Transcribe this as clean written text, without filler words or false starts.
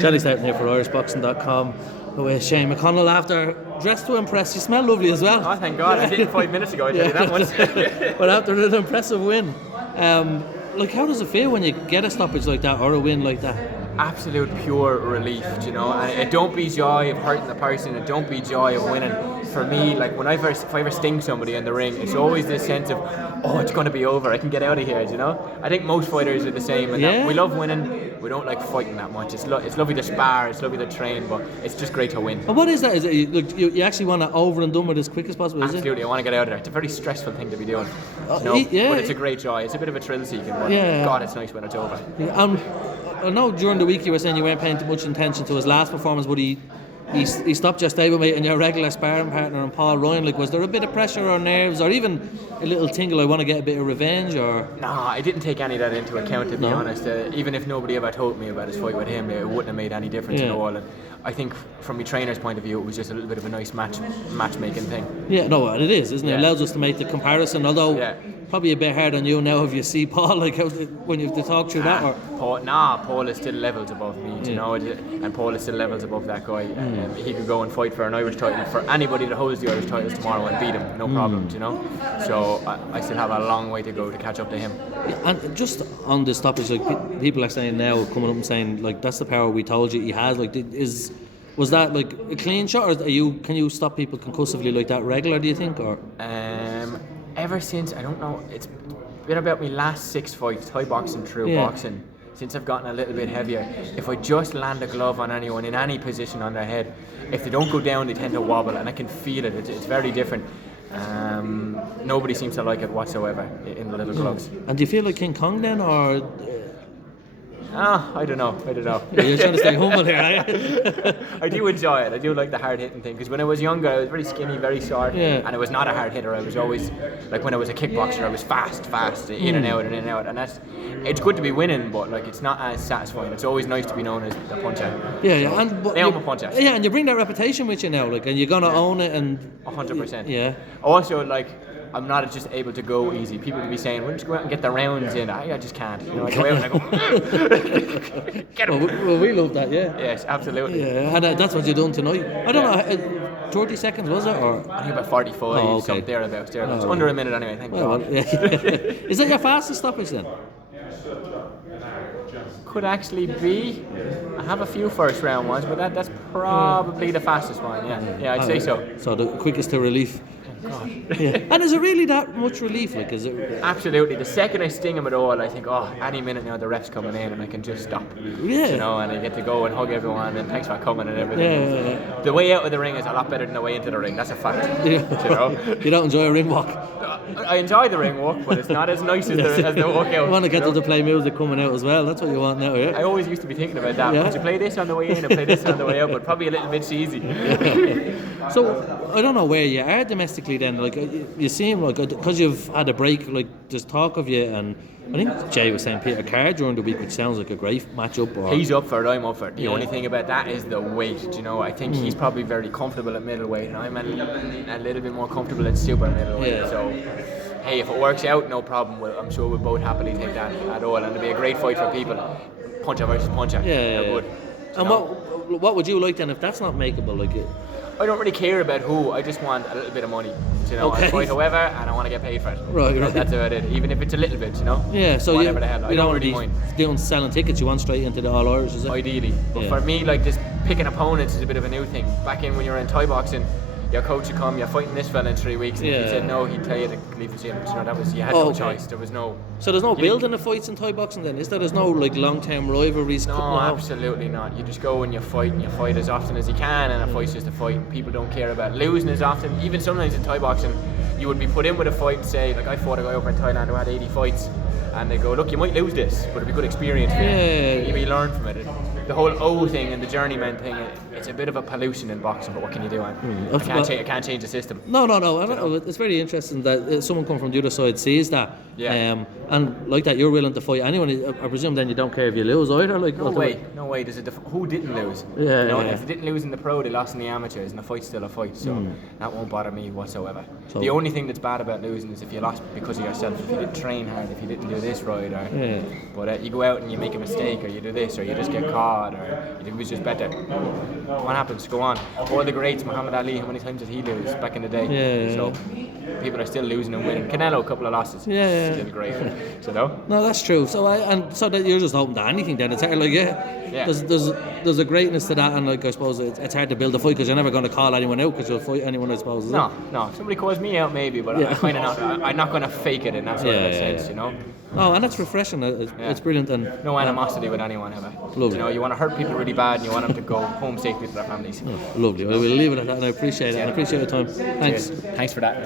Johnny Stoughton here for IrishBoxing.com. With Shane McConnell after dressed to impress. You smell lovely as well. Oh, thank God. I did 5 minutes ago, I tell you that once. But after an impressive win, how does it feel when you get a stoppage like that or a win like that? Absolute pure relief, you know, and it don't be joy of hurting the person, it don't be joy of winning. For me, like if I ever sting somebody in the ring, it's always this sense of, oh, it's going to be over, I can get out of here, you know. I think most fighters are the same, and that we love winning, we don't like fighting that much. It's lovely to spar, it's lovely to train, but it's just great to win. And what is that? Is it you actually want to over and done with as quick as possible? Absolutely, I want to get out of there. It's a very stressful thing to be doing, but it's a great joy. It's a bit of a thrill-seeking one. God, it's nice when it's over. I know during the week you were saying you weren't paying too much attention to his last performance, but he stopped your stablemate and your regular sparring partner and Paul Ryan. Like, was there a bit of pressure or nerves or even a little tingle, I want to get a bit of revenge? Or no, I didn't take any of that into account, to be honest. Even if nobody ever told me about his fight with him, it wouldn't have made any difference at all. And I think from my trainer's point of view, it was just a little bit of a nice matchmaking thing. Yeah, no, it is, isn't it? It allows us to make the comparison, although probably a bit hard on you now if you see Paul, like when you have to talk through that. Or Paul is still levels above me, you know, and Paul is still levels above that guy. He could go and fight for an Irish title, for anybody that holds the Irish titles tomorrow, and beat him, no problem, you know. So I still have a long way to go to catch up to him. And just on this topic, like people are saying now, coming up and saying like that's the power we told you he has. Like, was that like a clean shot, or can you stop people concussively like that regular? Do you think, or? Ever since, I don't know, it's been about my last 6 fights, Thai boxing through boxing, since I've gotten a little bit heavier. If I just land a glove on anyone in any position on their head, if they don't go down, they tend to wobble, and I can feel it. It's very different. Nobody seems to like it whatsoever in the little gloves. And do you feel like King Kong then, or? I don't know. You're trying to stay humble here, are you? I do enjoy it. I do like the hard hitting thing, because when I was younger I was very skinny, very short, and I was not a hard hitter. I was always, like when I was a kickboxer, I was fast, in and out, and it's good to be winning, but like it's not as satisfying. It's always nice to be known as the puncher. I'm a puncher. Yeah, and you bring that reputation with you now, like, and you're gonna own it, and 100%. Yeah. Also, like, I'm not just able to go easy. People will be saying, "We'll just go out and get the rounds in." I just can't. You know, I go out and I go, get him. Well, we love that, yeah. Yes, absolutely. Yeah, and that's what you're doing tonight. I don't know, 30 seconds was it, or? I think about 45, something thereabouts. It's under a minute anyway, thank God. Is that your fastest stoppage then? Could actually be. I have a few first round ones, but that's probably the fastest one. Yeah, I'd say so. So the quickest to relief. God. And is it really that much relief? Like, is it? Absolutely. The second I sting him at all, I think, any minute now the ref's coming in and I can just stop. Yeah. You know, and I get to go and hug everyone and thanks for coming and everything. Yeah. The way out of the ring is a lot better than the way into the ring. That's a fact. Yeah. You know. You don't enjoy a ring walk. I enjoy the ring walk, but it's not as nice as the walk out. You want to get them to play music coming out as well. That's what you want now, yeah? I always used to be thinking about that. Would you play this on the way in and play this on the way out? But probably a little bit cheesy. So I don't know where you are domestically then. Like, you seem like, because you've had a break, like there's talk of you, and I think Jay was saying Peter Carr during the week, which sounds like a great matchup. He's up for it, I'm up for it. The only thing about that is the weight, you know. I think he's probably very comfortable at middleweight, and I'm a little bit more comfortable at super middleweight. Yeah. So, hey, if it works out, no problem. I'm sure we'll both happily take that at all, and it'll be a great fight for people. Puncher versus puncher. Yeah. Good. And what would you like then if that's not makeable? Like it? I don't really care about who. I just want a little bit of money. You know, I fight whoever, and I want to get paid for it. Right. That's about it. Even if it's a little bit, you know. Yeah. So whatever the hell, I don't really mind. Doing selling tickets, you want straight into the All Irish, is it? Ideally, but for me, like, just picking opponents is a bit of a new thing. Back in when you were in Thai boxing, your coach would come, you're fighting this fella in 3 weeks, and if he said no, he'd tell you to leave the gym. You know, you had no choice. There was no. So there's no building of fights in Thai boxing then, is there? There's no like long-term rivalries. No, absolutely not. You just go and you fight as often as you can, and a fight's just a fight. People don't care about losing as often. Even sometimes in Thai boxing, you would be put in with a fight. Say, like, I fought a guy over in Thailand who had 80 fights, and they go, look, you might lose this, but it'll be a good experience for you. You learn from it. The whole O thing and the journeyman thing, it's a bit of a pollution in boxing, but what can you do? I can't change the system. No. It's very interesting that someone come from the other side sees that. Yeah. And like that, you're willing to fight anyone. I presume then you don't care if you lose either. Like, no way. There's who didn't lose? Yeah. You know, if they didn't lose in the pro, they lost in the amateurs, and the fight's still a fight. So that won't bother me whatsoever. So, the only thing that's bad about losing is if you lost because of yourself. If you didn't train hard, if you didn't do this right, or but you go out and you make a mistake, or you do this, or you just get caught, or it was just better. What happens? Go on. All the greats, Muhammad Ali, how many times did he lose back in the day? So people are still losing and winning. Canelo, a couple of losses. Still great. So no, that's true. So so that you're just open to anything then. It's hard, like there's a greatness to that, and like I suppose it's hard to build a fight because you're never going to call anyone out because you'll fight anyone, I suppose. No. If somebody calls me out, maybe, but I'm not going to fake it in that sort of sense, you know. Oh, and that's refreshing. It's brilliant. And no animosity with anyone ever. Lovely. You know, you want to hurt people really bad, and you want them to go home safely to their families. Lovely. Well, we'll leave it at that, and I appreciate it. And I appreciate your time. Thanks. Cheers. Thanks for that.